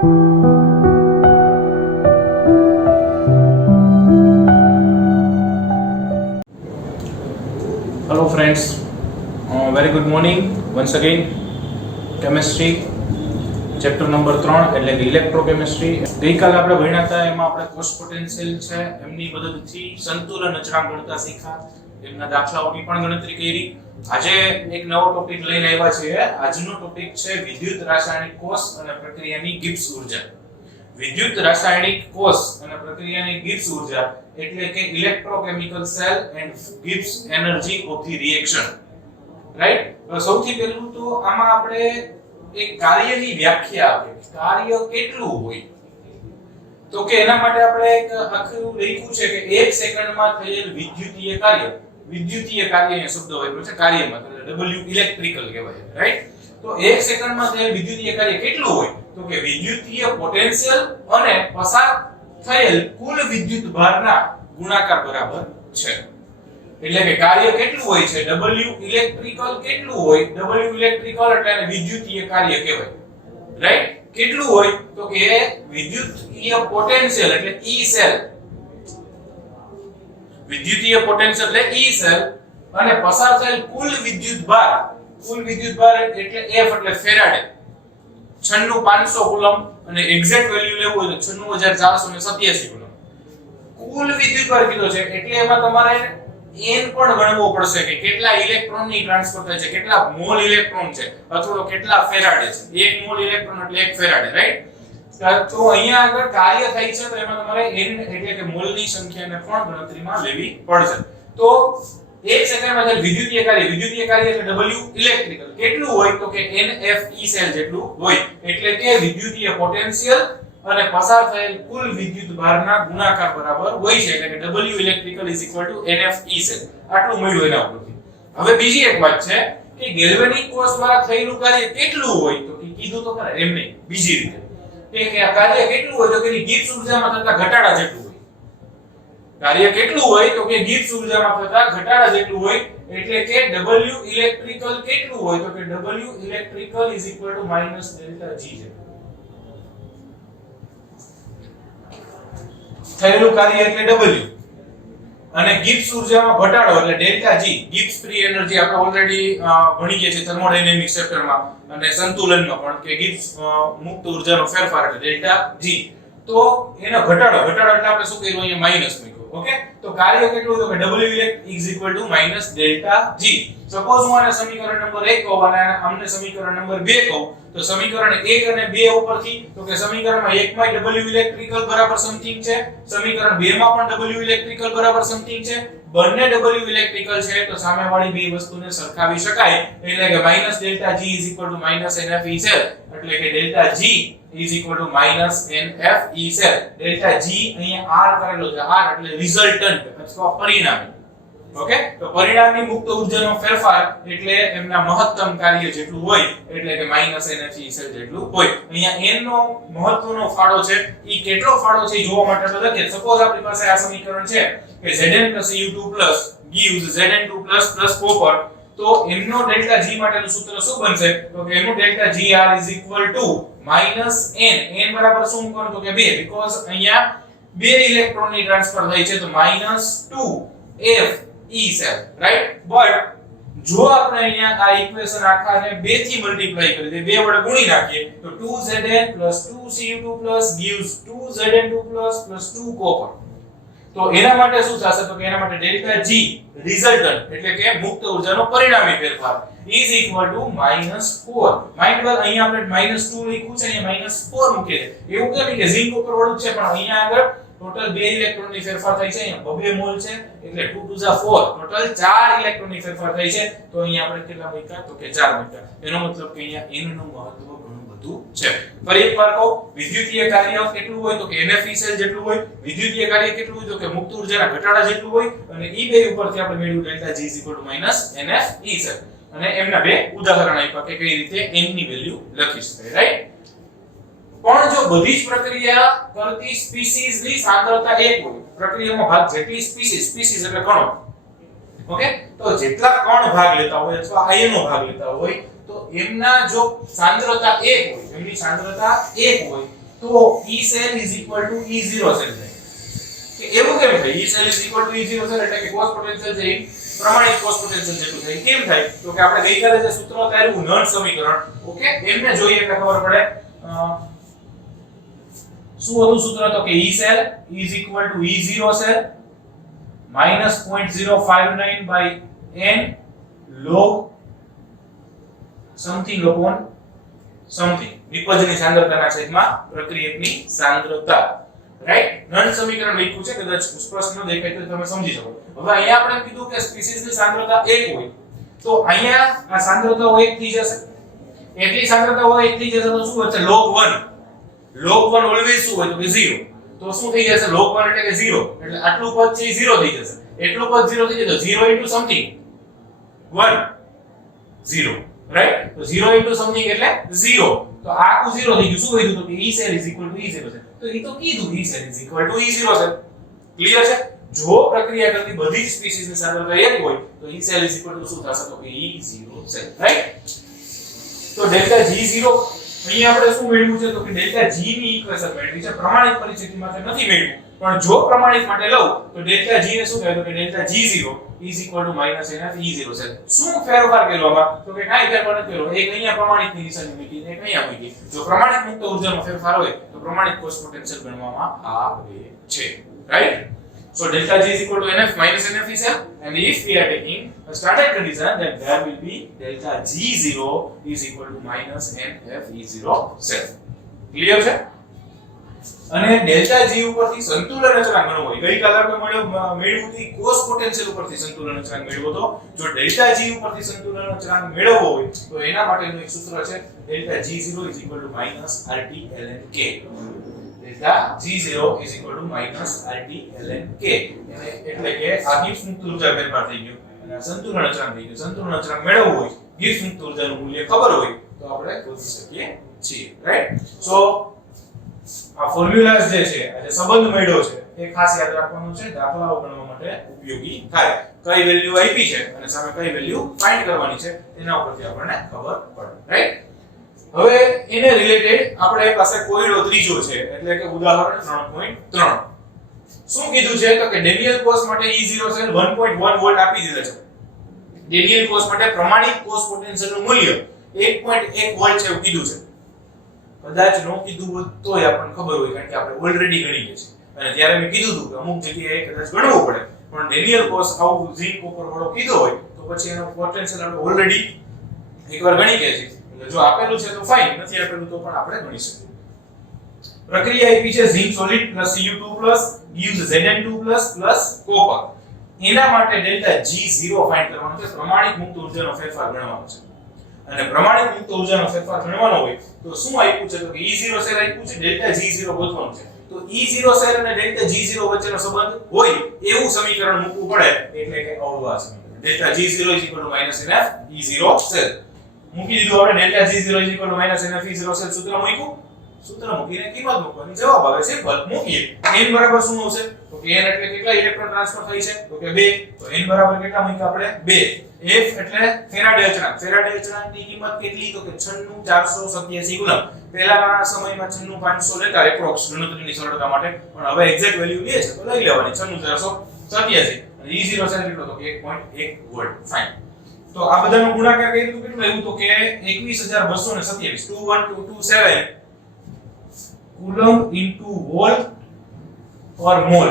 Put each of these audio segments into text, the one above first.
Hello friends, very good morning once again. Chemistry chapter number 3 એટલે કે electrochemistry. ગઈકાલે આપણે ભણ્યા હતા એમાં આપણે કોષ પોટેન્શિયલ છે એમની મદદથી સંતુલન અચળાંક ગણતા શીખ્યા, એમના દાખલાઓની પણ ગણતરી કરી. આજે એક નવો ટોપિક લઈને આવ્યા છીએ. આજનો ટોપિક છે વિદ્યુત રાસાયણિક કોષ અને પ્રક્રિયાની ગિબ્સ ઉર્જા. વિદ્યુત રાસાયણિક કોષ અને પ્રક્રિયાની ગિબ્સ ઉર્જા એટલે કે electrochemical cell and Gibbs energy of the reaction. Right? સૌથી પહેલું તો આમાં આપણે એક કાર્યની વ્યાખ્યા આપે. કાર્ય કેટલું હોય તો કે એના માટે આપણે એક આખું લખ્યું છે કે 1 સેકન્ડમાં થયેલ વિદ્યુતીય કાર્ય. વિદ્યુતીય કાર્ય એ શબ્દ વાપર્યો છે કાર્યમાં, એટલે W ઇલેક્ટ્રિકલ કહેવાય. રાઈટ? તો 1 સેકન્ડમાં થયેલ વિદ્યુતીય કાર્ય કેટલું હોય તો કે વિદ્યુતીય પોટેન્શિયલ અને પસાર થયેલ કુલ વિદ્યુત ભારના ગુણાકાર બરાબર છે. એટલે કે કાર્ય કેટલું હોય છે, W ઇલેક્ટ્રિકલ કેટલું હોય, W ઇલેક્ટ્રિકલ એટલે વિદ્યુતીય કાર્ય કહેવાય. રાઈટ? કેટલું હોય તો કે વિદ્યુતીય પોટેન્શિયલ એટલે E સેલ, વિદ્યુતીય પોટેન્શિયલ એટલે E સેલ અને પસાર થયેલ કુલ વિદ્યુત ભાર એટલે F એટલે ફેરાડે 96500 કુલમ અને એક્ઝેક્ટ વેલ્યુ લેવું હોય તો 96487 કુલમ કુલ વિદ્યુત ભાર કીધો છે. એટલે એમાં તમારે n પણ ગણવો પડશે કે કેટલા ઇલેક્ટ્રોનની ટ્રાન્સફર થાય છે, કેટલા મોલ ઇલેક્ટ્રોન છે અથવા તો કેટલા ફેરાડે છે. 1 મોલ ઇલેક્ટ્રોન એટલે 1 ફેરાડે. રાઈટ? તો અહીંયા આગળ કાર્ય થાય છે તો એમાં તમારે n એટલે કે મોલની સંખ્યાને પણ ગણતરીમાં લેવી પડશે. તો 1 સેકન્ડમાં જે વિદ્યુતીય કાર્ય એટલે W ઇલેક્ટ્રિકલ કેટલું હોય તો કે NFE સેલ જેટલું હોય. એટલે કે વિદ્યુતીય પોટેન્શિયલ અને પસાર થયેલ કુલ વિદ્યુત ભારના ગુણાકાર બરાબર હોય છે. એટલે કે W ઇલેક્ટ્રિકલ NFE સેલ. આટલું મળ્યું એના ઉપરથી. હવે બીજી એક વાત છે કે ગેલ્વેનિક કોષ દ્વારા થયેલું કાર્ય કેટલું હોય તો કે કીધું તો ખરા એમ નહીં, બીજી રીતે કે આ કાર્ય કેટલું હોય તો કે ગિબ્સ ઉર્જામાં થતા ઘટાડા જેટલું હોય. કાર્ય કેટલું હોય તો કે ગિબ્સ ઉર્જામાં થતા ઘટાડા જેટલું હોય. એટલે કે W ઇલેક્ટ્રિકલ કેટલું હોય તો કે W ઇલેક્ટ્રિકલ -delta G છે. થયેલું કાર્ય એટલે W અને ગિબ્સ ઉર્જામાં ઘટાડો એટલે delta G. Gibbs free energy આપણે ઓલરેડી ભણી ગયા છે થર્મોડાયનેમિક્સ ચેપ્ટરમાં અને સંતુલનમાં પણ કે ગિબ્સ મુક્ત ઉર્જાનો ફેરફાર એટલે ડેલ્ટા G. તો એનો ઘટાડો એટલે આપણે શું કર્યું અહીંયા માઈનસ મૂક્યો. ઓકે? તો કાર્ય કેટલું તો કે W -delta G. સપોઝ હું આને સમીકરણ નંબર 1 કહું અને આમને સમીકરણ નંબર 2 કહું તો સમીકરણ 1 અને 2 ઉપરથી તો કે સમીકરણમાં 1 માં W ઇલેક્ટ્રિકલ બરાબર સમથિંગ છે, સમીકરણ 2 માં પણ W ઇલેક્ટ્રિકલ બરાબર સમથિંગ છે. બંને W ઇલેક્ટ્રિકલ છે તો સામેવાળી બે વસ્તુને સરખાવી શકાય. એટલે કે -delta G -NFE સેલ એટલે કે delta G -NFE cell. delta G અહીંયા R કરેલો છે, R એટલે રિઝલ્ટન્ટ અથવા પરિણામી. ઓકે? તો પરિણામી મુક્ત ઉર્જાનો ફેરફાર એટલે એમના મહત્તમ કાર્ય જેટલું હોય એટલે કે -NFE સેલ જેટલું હોય. અહીંયા n નો મહત્વનો ફાળો છે. ઈ કેટલો ફાળો છે જોવા માટે તો લખીએ. સપોઝ આપણી પાસે આ સમીકરણ છે કે Zn + Cu2 gives Zn2 plus copper. તો n નો delta G માટેનું સૂત્ર શું બનશે તો કે n નો delta Gr = -n. n બરાબર શું મૂકવાનું તો કે 2 બીકોઝ અહીંયા 2 ઇલેક્ટ્રોનની ટ્રાન્સફર થઈ છે તો -2f E cell. Right? But જો આપણે અહીંયા આ ઇક્વેશન આખાને 2 થી મલ્ટીપ્લાય કરી દે, 2 વડે ગુણી નાખીએ તો 2Zn + 2Cu2 gives 2Zn2 2 copper. તો એના માટે શું થશે તો કે એના માટે ડેલ્ટા G રિઝલ્ટન્ટ એટલે કે મુક્ત ઉર્જાનો પરિણામી ફેરફાર = -4. માઇન્ડ વેલ અહીંયા આપણે -2 લખ્યું છે, અહીંયા -4 મૂકીએ. એવું કેમ કે ઝિંક ઉપર વાળું છે પણ અહીંયા આગળ ટોટલ 2 ઇલેક્ટ્રોનની ફેરફાર થઈ છે. અહીંયા 2 મોલ છે એટલે 2 * 4 ટોટલ 4 ઇલેક્ટ્રોનની ફેરફાર થઈ છે. તો અહીંયા આપણે કેટલા મૂક્યા તો કે 4 મૂક્યા. એનો મતલબ કે અહીંયા n નું મહત્વ ઘણું બધું છે. ફરી એકવાર કહું, વિદ્યુતીય કાર્ય કેટલું હોય તો કે NFE સેલ જેટલું હોય, વિદ્યુતીય કાર્ય કેટલું હોય તો કે મુક્ત ઉર્જાના ઘટાડા જેટલું હોય અને ઈ બે ઉપરથી આપણે મેળવ્યું ડેલ્ટા G -NFE સેલ. અને એમના બે ઉદાહરણ આપ્યા કે કઈ રીતે n ની વેલ્યુ લખી શકાય. રાઈટ? પણ જો બધી જ પ્રક્રિયા કરતી સ્પીસીઝની સાંદ્રતા 1 હોય, પ્રક્રિયામાં ભાગ જેટલી સ્પીસીઝ એટલે કણો, ઓકે, તો જેટલા કણ ભાગ લેતા હોય અથવા આયનો ભાગ લેતા હોય તો એમના જો સાંદ્રતા 1 હોય, એમની સાંદ્રતા 1 હોય તો E cell is equal to E0 cell થાય કે એવું કેમ થાય E cell is equal to E0 cell એટલે કે cos પોટેન્શિયલ છે પ્રમાણિત cos પોટેન્શિયલ જેટલું થાય કેમ થાય તો કે આપણે ગઈકાલે જે સૂત્ર તાર્યું નન સમીકરણ ઓકે એમને જોઈએ એટલે ખબર પડે શું હતું સૂત્ર તો કે E cell is equal to E0 cell minus 0.059 by n log something upon something નિપજની સાંદ્રતાના છેદમાં પ્રક્રિયકની સાંદ્રતા રાઈટ નન સમીકરણ લખ્યું છે કદાચ સ્પષ્ટ ન દેખાય તો તમે સમજી શકો હવે અહીંયા આપણે કીધું કે સ્પીસીસની સાંદ્રતા 1 હોય તો અહીંયા આ સાંદ્રતાઓ 1 થઈ જશે એટલી સાંદ્રતાઓ 1 થઈ જશે તો શું થશે log 1 ઓલવેઝ શું હોય તો કે 0 તો શું થઈ જશે log 1 એટલે કે 0 એટલે આટલું પદ છે 0 થઈ જશે એટલું પદ 0 થઈ જશે તો 0 into something 1 0 રાઈટ તો 0 into something એટલે 0 તો આખું 0 થઈ ગયું શું કીધું તો કે E cell is equal to E0 છે તો એ તો કીધું E cell is equal to E0 છે ક્લિયર છે જો પ્રક્રિયા કરતી બધી જ સ્પીસીસની સાંદ્રતા 1 હોય તો E cell is equal to શું થશે તો કે E0 cell રાઈટ તો ડેલ્ટા G0 અહીંયા આપણે શું મેળવ્યું છે તો કે ડેલ્ટા G ની ઇક્વેશન મેળવી છે પ્રમાણિત પરિસ્થિતિ માટે નથી મેળવ્યું પણ જો પ્રમાણિત માટે લઉં તો ડેલ્ટા G ને શું કહેવાય તો કે delta G0 is equal to minus nf E0 છે શું ફેરફાર કરવામાં તો કે કાઈ ફેરફાર નથી કર્યો એક અહીંયા પ્રમાણિતની નિશાની મૂકી એક અહીંયા મૂકી જો પ્રમાણિત મુક્ત ઊર્જાનો ફેરફાર હોય તો પ્રમાણિત કોષ પોટેન્શિયલ ગણવામાં આવે છે right so delta G is equal to nf minus nf is cell and if we are taking a standard condition then there will be delta G0 is equal to minus nf E0 cell clear છે અને delta G ઉપરથી સંતુલન અચળાંક ગણવો હોય ગઈકાલે આપણે મેળવ્યું હતી કોષ પોટેન્શિયલ ઉપરથી સંતુલન અચળાંક મેળવ્યો તો જો ડેલ્ટા G ઉપરથી સંતુલન અચળાંક મેળવવો હોય તો એના માટેનું એક સૂત્ર છે delta G0 is equal to minus RT ln K delta G0 is equal to minus RT ln K એટલે કે આ ગિબ્સ મુક્ત ઊર્જા ફેરફાર થઈ ગયો અને સંતુલન અચળાંક થઈ ગયું સંતુલન અચળાંક મેળવવું હોય ગિબ્સ મુક્ત ઊર્જાનું મૂલ્ય ખબર હોય તો આપણે શોધી શકીએ છીએ રાઈટ સો આ ફોર્મ્યુલાસ જે છે આ જે સંબંધ મળ્યો છે એ ખાસ યાદ રાખવાનું છે દાખલાઓ ગણવા માટે ઉપયોગી થાય કઈ વેલ્યુ આપી છે અને સામે કઈ વેલ્યુ ફાઇન્ડ કરવાની છે એના ઉપરથી આપણને ખબર પડે રાઈટ હવે એને રિલેટેડ આપણે પાસે કોયડો ત્રીજો છે એટલે કે ઉદાહરણ 3.3 શું કીધું છે તો કે ડેનિયલ કોષ માટે E0 સેલ 1.1 વોલ્ટ આપી દીધા છે ડેનિયલ કોષ માટે પ્રમાણિત કોષ પોટેન્શિયલનું મૂલ્ય 1.1 વોલ્ટ છે એવું કીધું છે કદાચ નો કીધું હોત તોય આપણને ખબર હોય કારણ કે આપણે ઓલરેડી ગણી ગયા છે અને ત્યારે મેં કીધું હતું કે અમુક જગ્યાએ કદાચ ગણવું પડે પણ ડેનિયલ કોષ આવું ઝીંક કોપર વાળો કીધો હોય તો પછી એનો પોટેન્શિયલ આપણે ઓલરેડી એકવાર ગણી ગયા છે એટલે જો આપેલું છે તો ફાઇન નથી આપેલું તો પણ આપણે ગણી શકીએ પ્રક્રિયા આપી છે ઝીંક solid Cu2 gives Zn2 copper એના માટે ડેલ્ટા G0 ફાઇન્ડ કરવાનો છે પ્રમાણિત મુક્ત ઊર્જાનો ફેરફાર ગણવાનો છે અને પ્રમાણિત મુક્ત ઊર્જાનો ફેરફાર ગણવાનો હોય તો શું આપ્યું છે તો કે E0 સેલ આપ્યું છે ડેલ્ટા G0 ગોતવાનું છે તો E0 સેલ અને ડેલ્ટા G0 વચ્ચેનો સંબંધ હોય એવું સમીકરણ મૂકવું પડે એટલે કે અવળું આ સમીકરણ delta G0 nf E0 cell મૂકી દીધું આપણે delta G0 nf E0 cell સૂત્ર મૂક્યું સૂત્ર મૂકીને કિંમત મૂકવાની જવાબ આવે સિમ્પલ મૂકીએ n બરાબર શું આવશે તો કે n એટલે કેટલા ઇલેક્ટ્રોન ટ્રાન્સફર થઈ છે તો કે 2 તો n બરાબર કેટલા મૂક્યા આપણે 2 F એટલે ફેરાડે અચળાંકની કિંમત કેટલી તો કે 96487 કુલમ પહેલાના સમયમાં 96500 લેતા એપ્રોક્સ ગણતરીની સરળતા માટે પણ હવે એક્ઝેક્ટ વેલ્યુ લે છે તો લઈ લેવાની 96487 અને E0 સેલ કેટલો તો કે 1.1 વોલ્ટ ફાઇન તો આ બધાનો ગુણાકાર કરી તો કેટલું આવ્યું તો કે 21227 21227 coulomb into volt or mol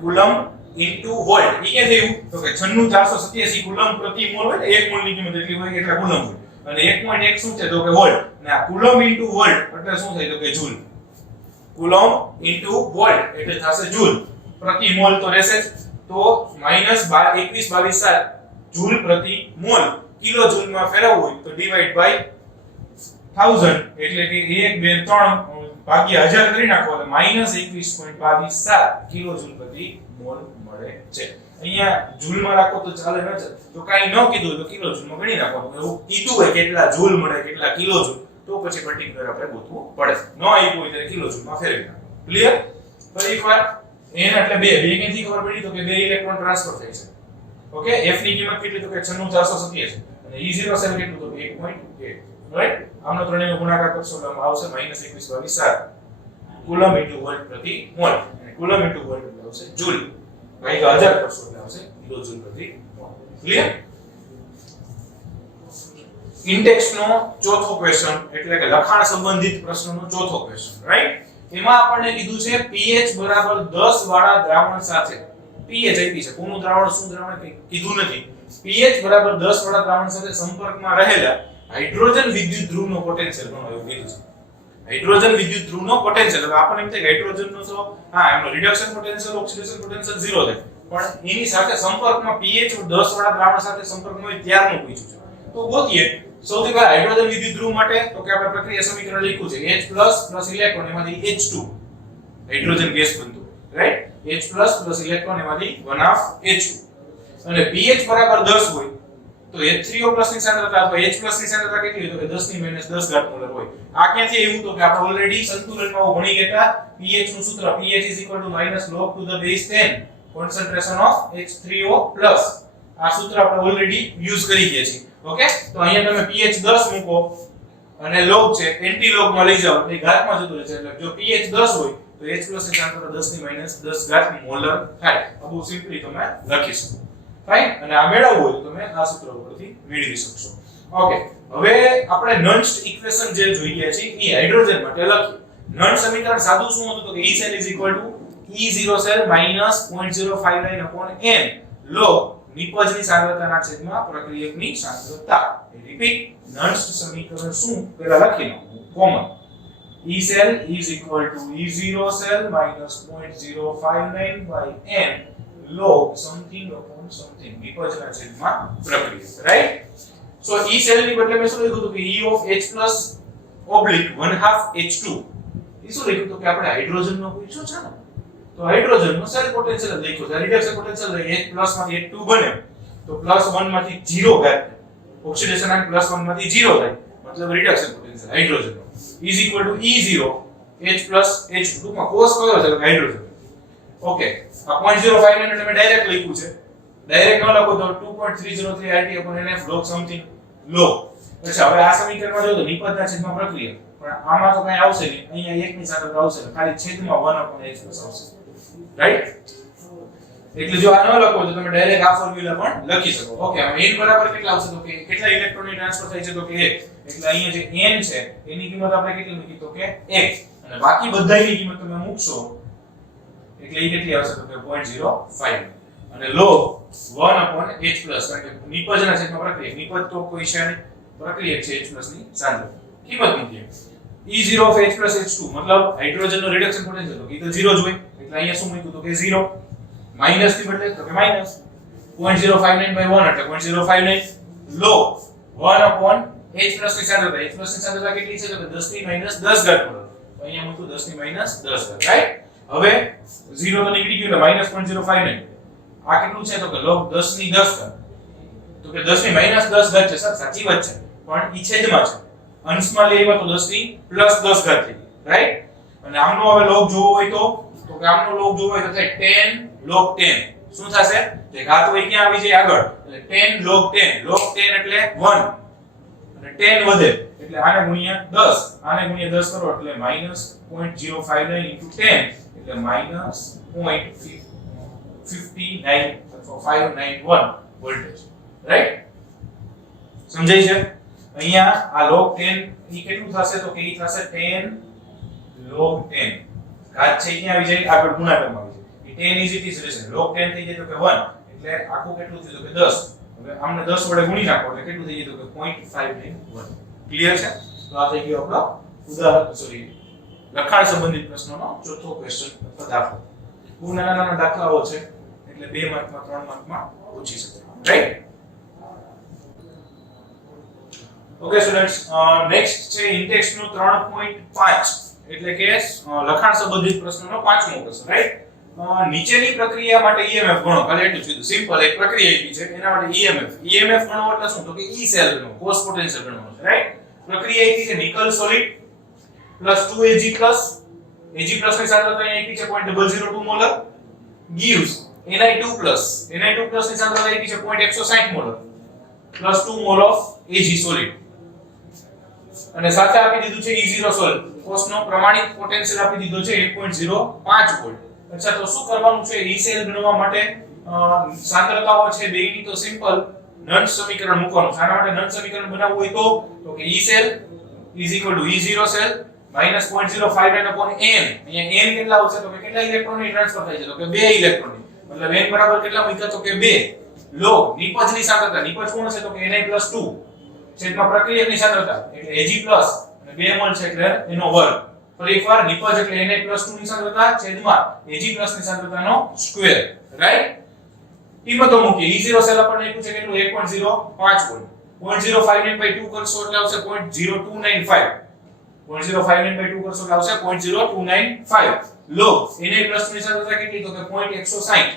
coulomb into volt ઈ કે થયું તો કે 96487 કુલમ પ્રતિ મોલ હોય ને 1 મોલની કિંમત એટલી હોય એટલે કુલમ હોય અને 1.1 શું છે તો કે વોલ્ટ અને આ કુલમ into વોલ્ટ એટલે શું થાય તો કે જૂલ કુલમ into વોલ્ટ એટલે થશે જૂલ પ્રતિ મોલ તો રહેશે તો -21 જૂલ પ્રતિ મોલ કિલો જૂલમાં ફેરવવું હોય તો ડિવાઇડ બાય 1000 એટલે કે 1 2 3 ભાગ્યા 1000 કરી નાખો એટલે -21.227 કિલો જૂલ પ્રતિ મોલ મળે છે અહીંયા જૂલમાં રાખો તો ચાલે ન ચાલે તો કાઈ ન કીધું તો કિલો જૂલમાં ગણી નાખવાનું એવું કીધું હોય કેટલા જૂલ મળે કેટલા કિલો જૂલ તો પછી પર્ટિક્યુલર આપણે ગોતવું પડે ન આપ્યું હોય તો કિલો જૂલમાં ફેરવી નાખો ક્લિયર ફરી એકવાર n એટલે 2 ક્યાંથી ખબર પડી તો કે 2 ઇલેક્ટ્રોન ટ્રાન્સફર થાય છે ઓકે f ની કિંમત કેટલી તો કે 96487 અને E0 સેલ કેટલું તો 1.8 રાઈટ આમનો ત્રણેયનો ગુણાકાર કરશો એટલે આવશે -21/27 કુલમ ઇન્ટુ વોલ્ટ પ્રતિ મોલ અને કુલમ ઇન્ટુ વોલ્ટ એટલે આવશે જૂલ ભાગ્યા 1000 કરશો એટલે આવશે કિલો જૂલ પ્રતિ મોલ ક્લિયર ઇન્ડેક્સ નો ચોથો ક્વેશ્ચન એટલે કે લખાણ સંબંધિત પ્રશ્નનો ચોથો ક્વેશ્ચન રાઈટ એમાં આપણને કીધું છે pH બરાબર 10 વાળા દ્રાવણ સાથે pH આપી છે કોનું દ્રાવણ શું દ્રાવણ કંઈ કીધું નથી pH બરાબર 10 વાળા દ્રાવણ સાથે સંપર્કમાં રહેલા હાઇડ્રોજન વિદ્યુત ધ્રુવનો પોટેન્શિયલ ગણો એવું કીધું છે હાઇડ્રોજન વિદ્યુત ધ્રુવનો પોટેન્શિયલ હવે આપણને એમ થાય કે હાઇડ્રોજનનો તો એમનો રિડક્શન પોટેન્શિયલ ઓક્સિડેશન પોટેન્શિયલ 0 થાય પણ એની સાથે સંપર્કમાં pH 10 વાળા દ્રાવણ સાથે સંપર્કમાં હોય ત્યારનું પૂછ્યું છે તો ગોતીએ સૌથી પહેલા હાઇડ્રોજન વિદ્યુત ધ્રુવ માટે તો કે આપણે પ્રક્રિયા સમીકરણ લખ્યું છે H+ પ્લસ ઇલેક્ટ્રોન એમાંથી H2 હાઇડ્રોજન ગેસ બનતો રાઈટ H+ પ્લસ ઇલેક્ટ્રોન એમાંથી 1/H2 અને pH બરાબર 10 હોય તો H3O+ ની સાંદ્રતા અથવા H+ ની સાંદ્રતા કેટલી હોય તો કે 10 ની -10 ઘાત મોલર હોય આ ક્યાંથી આવ્યું તો કે આપણે ઓલરેડી સંતુલનમાં ભણી ગયા pH નું સૂત્ર pH log to the base 10 concentration of H3O+ આ સૂત્ર આપણે ઓલરેડી યુઝ કરી ગયા છે ઓકે તો અહીંયા તમે pH 10 મૂકો અને log છે એન્ટી log માં લઈ જાઓ એટલે ઘાતમાં જતું રહેશે એટલે જો pH 10 હોય તો H+ ની સાંદ્રતા 10 ની -10 ઘાત મોલર થાય આ બહુ સિમ્પલી તમે લખી શકો ફાઇન અને આ મેળવવું હોય તો તમે આ સૂત્ર ઉપરથી મેળવી શકશો ઓકે હવે આપણે નન્સ્ટ ઇક્વેશન જે જોઈએ છે એ હાઇડ્રોજન માટે લખીએ નન્સ્ટ સમીકરણ સાદું શું હતું તો કે E cell E0 cell -0.059/n log નિપજની સાંદ્રતાના છેદમાં પ્રક્રિયકની સાંદ્રતા રિપીટ નન્સ્ટ સમીકરણ શું પહેલા લખી લો common E cell E0 cell -0.059/n log something upon something નિપજના છેદમાં પ્રક્રિયક રાઈટ સો E cell ની બદલે મેં શું લખ્યું હતું કે E of H+ oblique 1/2 H2 એ શું લખ્યું તો કે આપણે હાઇડ્રોજન નો પૂછ્યો છે ને તો હાઇડ્રોજન નો સેલ પોટેન્શિયલ લખ્યો છે રિડક્શન પોટેન્શિયલ H+ માંથી H2 બને તો +1 માંથી 0 ઘાત ઓક્સિડેશન આયન +1 માંથી 0 થાય મતલબ રિડક્શન પોટેન્શિયલ હાઇડ્રોજન નો E0 H+ H2 ટૂંકમાં કોષ કયો છે હાઇડ્રોજન ઓકે આ 0.059 એટલે મેં ડાયરેક્ટ લખ્યું છે ડાયરેક્ટ ન લખો તો 2.303 RT/NF log something log અચ્છા હવે આ સમીકરણમાં જો તો નિપજના છેદમાં પ્રક્રિયા પણ આમાં તો કઈ આવશે નહીં અહીંયા 1 ની સાથે આવશે ખાલી છેદમાં 1/H+ આવશે રાઈટ એટલે જો આ ન લખો તો તમે ડાયરેક્ટ આ ફોર્મ્યુલા પણ લખી શકો ઓકે હવે n બરાબર કેટલા આવશે તો કે કેટલા ઇલેક્ટ્રોનની ટ્રાન્સફર થાય છે તો કે 1 એટલે અહીંયા જે n છે એની કિંમત આપણે કેટલી મૂકી તો કે 1 અને બાકી બધાની કિંમત તમે મૂકશો એટલે એ કેટલી આવશે તો કે 0.05 અને log 1/H+ કારણ કે નિપજના છેદમાં પ્રક્રિયા નિપજ તો કોઈ છે નહીં પ્રક્રિયા છે H+ ની સાંદ્રતા કિંમત મૂકીએ E0 of H+ H2 મતલબ હાઇડ્રોજન નો રિડક્શન પોટેન્શિયલ તો કે તો 0 જ હોય એટલે અહીંયા શું મૂક્યું તો કે 0 માઈનસ ની બદલે તો કે માઈનસ 0.059/1 એટલે 0.059 log 1/H+ ની સાંદ્રતા H+ ની સાંદ્રતા કેટલી છે તો કે 10 ની -10 ઘાત મળે તો અહીંયા મૂકું 10 ની -10 ઘાત રાઈટ હવે 0 તો નીકળી ગયું એટલે -0.059 આ કેટલું છે તો કે log 10 ની 10 ઘાત તો કે 10 ની -10 ઘાત છે સર સાચી વાત છે પણ ઈ છેદમાં છે અંશમાં લેવા તો 10 ની +10 ઘાત થઈ રાઈટ અને આમનો હવે log જોવો હોય તો કે આમનો log જોવો હોય તો થાય 10 log 10 શું થશે તે ઘાત હોય ક્યાં આવી જાય આગળ એટલે 10 log 10 એટલે 1 અને 10 વધે એટલે આને ગુણ્યા 10 આને ગુણ્યા 10 કરો એટલે -0.059 * 10 એટલે -0.59 અથવા 591 વોલ્ટેજ રાઈટ સમજાય છે અહીંયા આ log 10 ઈ કેટલું થશે તો કે ઈ થશે 10 log 10 ઘાત છે ક્યાં આવી જાય આગળ ગુણાકારમાં આવી જાય 10 ઇઝ ઇટ ઇઝ રહેશે log 10 થઈ જાય તો કે 1 એટલે આખું કેટલું થયું તો કે 10 હવે આમને 10 વડે ગુણી નાખો એટલે કેટલું થઈ જાય તો કે 0.591 ક્લિયર છે તો આ થઈ ગયો આપણો લખાણ સંબંધિત પ્રશ્નોનો ચોથો ક્વેશ્ચન અથવા દાખલો બહુ નાના દાખલાઓ છે એટલે 2 માર્કમાં 3 માર્કમાં પૂછી શકે રાઈટ ઓકે સ્ટુડન્ટ્સ નેક્સ્ટ છે ઇન્ટેક્સ નું 3.5 એટલે કે લખાણ સંબંધિત પ્રશ્નનો પાંચમો પ્રશ્ન રાઈટ નીચેની પ્રક્રિયા માટે EMF ગણો ખાલી એટલું જ સિમ્પલ એક પ્રક્રિયા આપી છે એના માટે EMF ગણો એટલે શું તો કે E cell નો કોષ પોટેન્શિયલ ગણવાનો છે રાઈટ પ્રક્રિયા આપી છે નિકલ સોલિડ +2Ag ની સાંદ્રતા અહીં આપી છે 0.002 મોલર gives Ni2+ ની સાંદ્રતા આપી છે 0.160 molar +2 mall of Ag solid અને સાથે આપી દીધું છે E0 સોલ્વ કોષનો પ્રમાણિત પોટેન્શિયલ આપી દીધો છે 1.05 વોલ્ટ. અચ્છા તો શું કરવાનું છે E સેલ ગણવા માટે સાંદ્રતાઓ છે બેયની તો સિમ્પલ નન સમીકરણ મૂકવાનું છે. આના માટે નન સમીકરણ બનાવવું હોય તો કે E cell E0 cell -0.059 upon n. અહીંયા n કેટલા આવશે તો કે કેટલા ઇલેક્ટ્રોનની ટ્રાન્સફર થાય છે તો કે 2 ઇલેક્ટ્રોનની. મતલબ n બરાબર કેટલા મૂક્યા તો કે 2. લોગ નિપજની સાંદ્રતા નિપજ કોણ છે તો કે Na+2 છેદમાં પ્રક્રિયકની સાંદ્રતા એટલે Ag+ અને 2 મોલ છે એટલે એનો વર્ગ. ફરી એકવાર નિપજ એટલે Na+2 ની સાંદ્રતા છેદમાં Ag+ ની સાંદ્રતાનો સ્ક્વેર. રાઈટ? કિંમતો મૂકી E0 સેલ આપણને પૂછે કેટલું 1.05 વોલ્ટ. 0.059/2 કરશો એટલે આવશે 0.0295. 0.059/2 કરશો એટલે આવશે 0.0295. લોગ Na+ ની સાંદ્રતા કેટલી તો કે 0.160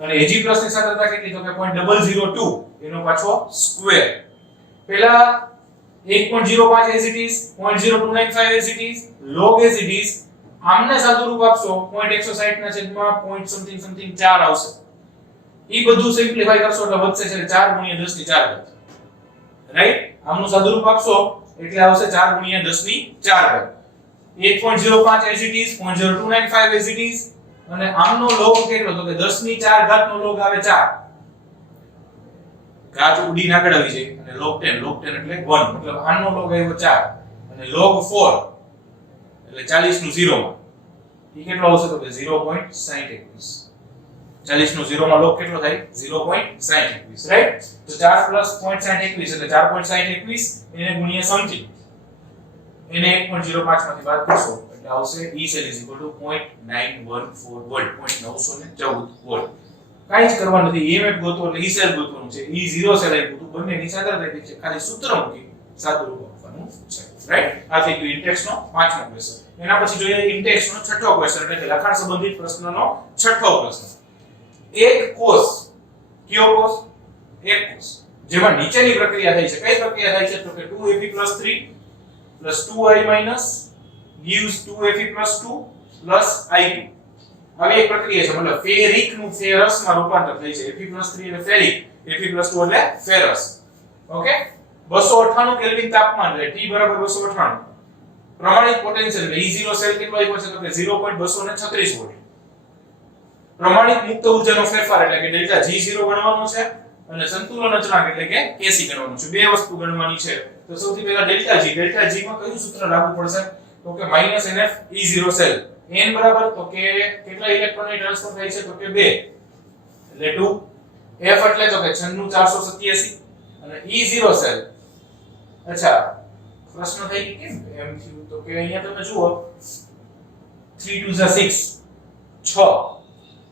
અને Ag+ ની સાંદ્રતા કેટલી તો કે 0.002 એનો પાછો સ્ક્વેર. પહેલા 1.05 as it is 0.0295 as it is log as it is આમને સાદું રૂપ આપશો 0.160 ના છેદમાં point something 4 આવશે. ઈ બધું સિમ્પ્લિફાઈ કરશો એટલે વધશે છે 4 * 10 ની 4 ઘાત. રાઈટ? આમનું સાદું રૂપ આપશો એટલે આવશે 4 * 10 ની 4 ઘાત. 1.05 as it is 0.0295 as it is અને આમનો લોગ કેટલો તો કે 10 ની 4 ઘાત નો લોગ આવે 4. ઘાત ઉડીને આગળ આવી જાય અને log 10 એટલે 1 મતલબ આનો લોગ આવ્યો 4 અને log 4 એટલે 40 નું 0 માં ઈ કેટલો આવશે તો કે 0.6021. 40 નું 0 માં લોગ કેટલો થાય 0.6021. રાઈટ? તો 4 + 0.6021 એટલે 4.6021 એને ગુણ્યા સમથિંગ એને 1.05 માંથી બાદ કરશો એટલે આવશે E cell = 0.914 વોલ્ટ 0.914 વોલ્ટ. કાઈ જ કરવાનું નથી EMF ગોતવો એટલે E cell ગોતવાનું છે. E0 સેલ આપ્યું તો બંનેની સાંદ્રતા કેટલી છે ખાલી સૂત્ર મૂકી સાદું રૂપ આપવાનું છે. રાઈટ? આ થઈ ગયું ઇન્ટેક્સ નો 5મો ક્વેશ્ચન. એના પછી જોઈએ ઇન્ટેક્સ નો 6થો ક્વેશ્ચન એટલે કે લખાણ સંબંધિત પ્રશ્નનો 6થો પ્રશ્ન. એક કોષ કયો કોષ એક કોષ જેમાં નીચેની પ્રક્રિયા થાય છે. કઈ પ્રક્રિયા થાય છે તો કે 2Fe+3 + 2I- gives 2Fe+2 + I2. આવી એક પ્રક્રિયા છે મતલબ ફેરિક નું ફેરસ માં રૂપાંતર થાય છે. Fe+3 એટલે ફેરિક Fe+2 એટલે ફેરસ. ઓકે 298 કેલ્વિન તાપમાન એટલે T = 298. પ્રમાણિત પોટેન્શિયલ એટલે E0 સેલ કેટલો આવ્યો છે તો કે 0.236 વોલ્ટ. પ્રમાણિત મુક્ત ઊર્જાનો ફેરફાર એટલે કે ડેલ્ટા G0 ગણવાનો છે અને સંતુલન અચળાંક એટલે કે Kc ગણવાનું છે. બે વસ્તુ ગણવાની છે. તો સૌથી પહેલા ડેલ્ટા G માં કયું સૂત્ર લાગુ પડશે તો કે -NF E0 સેલ n બરાબર તો કે કેટલા ઇલેક્ટ્રોનની ટ્રાન્સફર થાય છે તો કે 2 એટલે 2 F એટલે તો કે 96487 અને E0 સેલ. અચ્છા પ્રશ્ન થઈ કે કેમ એમ થયું તો કે અહીંયા તમે જુઓ 3 2 6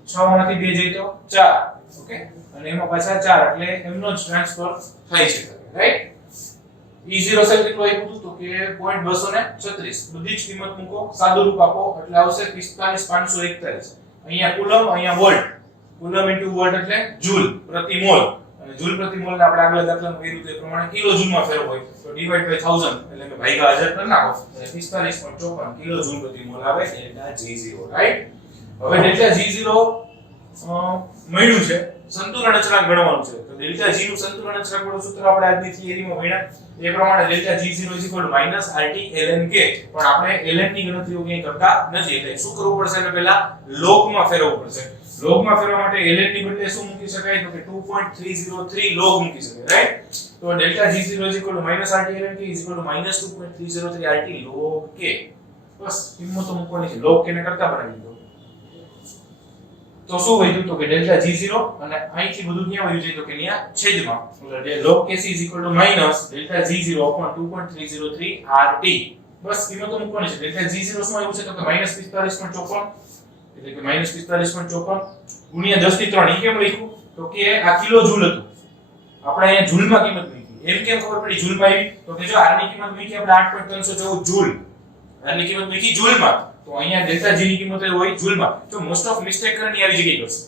6 માંથી 2 જાય તો 4. ઓકે અને એમાં પાછા 4 એટલે એમનો જ ટ્રાન્સફર થાય છે. રાઈટ? E0 સેલ કેટલું આવ્યું હતું તો કે 0.236. બધી જ કિંમત મૂકો સાદું રૂપ આપો એટલે આવશે 45541. અહીંયા કુલમ અહીંયા વોલ્ટ. કુલમ * વોલ્ટ એટલે જૂલ પ્રતિ મોલ અને જૂલ પ્રતિ મોલ ને આપણે આગલા દાખલામાં કર્યું તે પ્રમાણે કિલો જૂલમાં ફેરવો હોય તો ડિવાઇડ બાય 1000 એટલે કે ભાગ્યા 1000 કરી નાખો એટલે 45.54 કિલો જૂલ પ્રતિ મોલ આવે ડેલ્ટા G0. રાઈટ? હવે ડેલ્ટા G0 મળ્યું છે. સંતુલન અચળાંક ગણવાનું છે. તો ડેલ્ટા G નું સંતુલન અચળાંક વાળું સૂત્ર આપણે આજની થિયરીમાં ભણ્યા એ પ્રમાણે delta G0 = -RT ln K. પણ આપણે ln ની ગણતરીઓ ક્યાંય કરતા નથી એટલે શું કરવું પડશે એટલે પહેલા log માં ફેરવવું પડશે. log માં ફેરવવા માટે ln ની બદલે શું મૂકી શકાય તો કે 2.303 log મૂકી શકાય. રાઈટ? તો delta G0 = -RT ln K = -2.303 RT log K. બસ કિંમતો મૂકવાની છે. log K ને કરતા બનાવી દીધો તો શું વધ્યું તો કે ડેલ્ટા G0 અને અહીંથી બધું ક્યાં વધ્યું છે તો કે અહીંયા છેદમાં એટલે log Kc = delta G0 upon 2.303 RT. બસ કિંમતો મૂકવાની છે. ડેલ્ટા G0 શું આવ્યું છે તો કે -45.54 એટલે કે -45.54 ગુણ્યા 10 ની 3. ઈ કેમ લખ્યું તો કે આ કિલો જૂલ હતું. આપણે અહીંયા જૂલમાં કિંમત મૂકી. એમ કેમ ખબર પડી જૂલમાં આવી તો કે જો r ની કિંમત મૂકી આપણે 8.314 જૂલ. r ની કિંમત મૂકી જૂલમાં તો અહીંયા ડેલ્ટા G ની કિંમત હોય જૂલમાં. તો મોસ્ટ ઓફ મિસ્ટેક કરવાની આવી જગ્યાએ કરશે.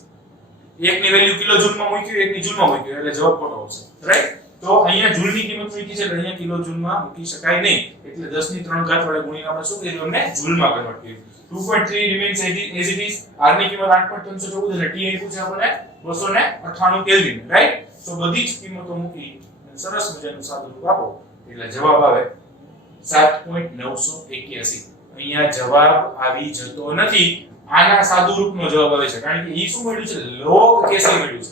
એકની વેલ્યુ કિલો જૂલમાં મૂક્યું એકની જૂલમાં મૂક્યું એટલે જવાબ ખોટો આવશે. રાઈટ? તો અહીંયા જૂલની કિંમત મૂકી છે એટલે અહીંયા કિલો જૂલમાં મૂકી શકાય નહીં એટલે 10 ની 3 ઘાત વડે ગુણીને આપણે શું કર્યું અમને જૂલમાં કન્વર્ટ કર્યું. 2.3 remains as it is. r ની કિંમત 8.314 એટલે t આપ્યું છે આપણને 298 કેલ્વિન. રાઈટ? તો બધી જ કિંમતો મૂકી સરસ મજાનું સાદું રૂપ આપો એટલે જવાબ આવે 7.981. અહીંયા જવાબ આવી જતો નથી. આના સાદુ રૂપનો જવાબ આવે છે કારણ કે ઈ શું મળ્યું છે log kc મળ્યું છે.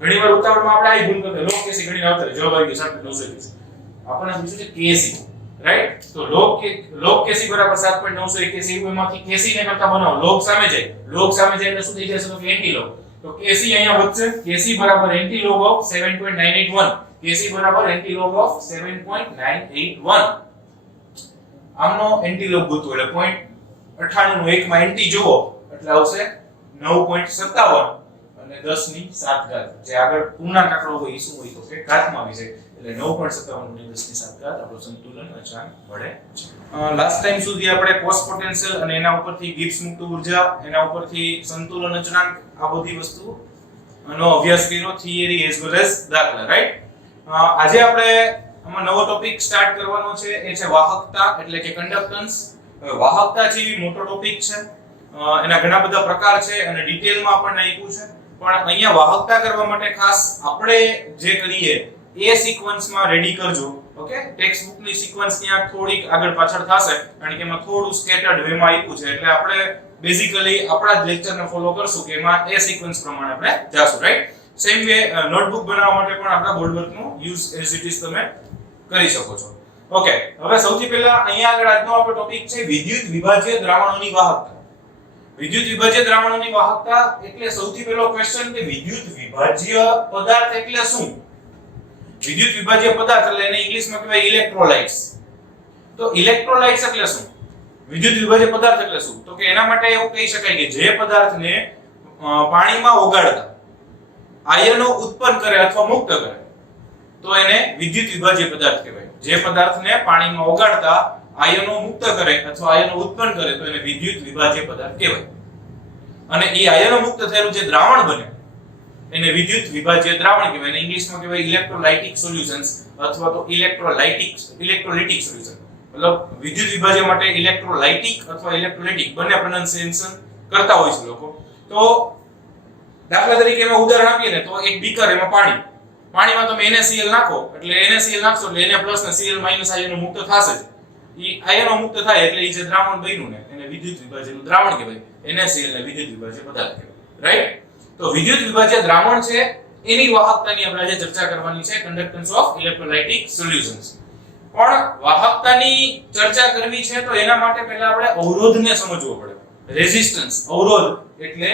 ઘણીવાર ઉતાવળમાં આપણે આ ભૂલ કરતા log kc ઘણી આવતા જવાબ આવી ગયો 7.981. આપણને પૂછ્યું છે kc, રાઈટ? તો log kc બરાબર 7.981. એમાંથી kc ને કરતા બનાવો, log સામે જાય એટલે શું થઈ જશે તો કે anti log. તો kc અહીંયા વધશે, kc બરાબર anti log of 7.981. kc બરાબર anti log of 7.981. આમનો anti log ગોતો એટલે 0.98 નો 1 માં anti જોવો એટલે આવશે 9.57 અને 10 ની 7 ઘાત. જે આગળ પૂર્ણાંક આંકડો હોય એ શું હોય તો કે ઘાતમાં આવી જાય એટલે 9.57 ગુણ્યા 10 ની 7 ઘાત આપણો સંતુલન અચળાંક મળે છે. લાસ્ટ ટાઈમ સુધી આપણે કોસ્ટ પોટેન્શિયલ અને એના ઉપરથી ગિબ્સ મુક્ત ઊર્જા, એના ઉપરથી સંતુલન અચળાંક, આ બધી વસ્તુ નો અભ્યાસ કર્યો, થિયરી એઝ વેલ એઝ દાખલા, રાઈટ? આજે આપણે આમાં નવો ટોપિક સ્ટાર્ટ કરવાનો છે, એ છે વાહકતા એટલે કે કન્ડક્ટન્સ. વાહકતા જેવી મોટો ટોપિક છે, એના ઘણા બધા પ્રકાર છે અને ડિટેલમાં આપણને આપ્યું છે. પણ અહીંયા વાહકતા કરવા માટે ખાસ આપણે જે કરીએ એ સિક્વન્સમાં રેડી કરજો. ઓકે, ટેક્સ્ટ બુક ની સિક્વન્સ ત્યાં થોડીક આગળ પાછળ થશે કારણ કે એમાં થોડું સ્કેટર્ડ વેમાં આપ્યું છે, એટલે આપણે બેઝિકલી આપણા જ લેક્ચરને ફોલો કરશું કે એમાં એ સિક્વન્સ પ્રમાણે આપણે જાશું, રાઈટ? સેમ વે નોટબુક બનાવવા માટે પણ આપણા બોર્ડ વર્કનો યુઝ એઝ ઇટ ઇઝ તમે કરી શકો છો. ઓકે, હવે સૌથી પહેલા અહીંયા આગળ આજનો આપણો ટોપિક છે વિદ્યુત વિભાજ્ય દ્રાવણોની વાહકતા. વિદ્યુત વિભાજ્ય દ્રાવણોની વાહકતા એટલે સૌથી પહેલો ક્વેશ્ચન કે વિદ્યુત વિભાજ્ય પદાર્થ એટલે શું? વિદ્યુત વિભાજ્ય પદાર્થ એટલે એને ઇંગ્લિશમાં કહેવાય ઇલેક્ટ્રોલાઇટ્સ. તો ઇલેક્ટ્રોલાઇટ્સ એટલે શું? વિદ્યુત વિભાજ્ય પદાર્થ એટલે શું? તો કે એના માટે એવું કહી શકાય કે જે પદાર્થને પાણીમાં ઓગાળતા આયનો ઉત્પન્ન કરે અથવા મુક્ત કરે તો એને વિદ્યુત વિભાજ્ય પદાર્થ કહેવાય. જે પદાર્થને પાણીમાં ઓગાળતા આયનો મુક્ત કરે અથવા આયનો ઉત્પન્ન કરે તો એને વિદ્યુત વિભાજ્ય પદાર્થ કહેવાય. અને એ આયનો મુક્ત થયેલું જે દ્રાવણ બને એને વિદ્યુત વિભાજ્ય દ્રાવણ કહેવાય. એને ઇંગ્લિશમાં કહેવાય ઇલેક્ટ્રોલાઇટિક સોલ્યુશન્સ અથવા તો ઇલેક્ટ્રોલિટિક સોલ્યુશન. મતલબ વિદ્યુત વિભાજ્ય માટે ઇલેક્ટ્રોલાઇટિક અથવા ઇલેક્ટ્રોલિટિક બંને પ્રોનાન્સિએશન કરતા હોય છે લોકો. તો દાખલા તરીકે એમાં ઉદાહરણ આપીએ ને તો એક બીકર, એમાં પાણીમાં તમે NaCl નાખો એટલે NaCl નાખશો એટલે Na+ ને Cl- આયનો મુક્ત થશે જ. ઈ આયનો મુક્ત થાય એટલે ઈ જે દ્રાવણ બન્યું ને એને વિદ્યુત વિભાજ્યનું દ્રાવણ કહેવાય. NaCl ને વિદ્યુત વિભાજ્ય પદાર્થ કહેવાય, રાઈટ? તો વિદ્યુત વિભાજ્ય દ્રાવણ છે એની વાહકતાની આપણે આજે ચર્ચા કરવાની છે, કન્ડક્ટન્સ ઓફ ઇલેક્ટ્રોલાઇટિક સોલ્યુશન્સ. પણ વાહકતાની ચર્ચા કરવી છે તો એના માટે પહેલા આપણે અવરોધને સમજવો પડે. રેઝિસ્ટન્સ, અવરોધ એટલે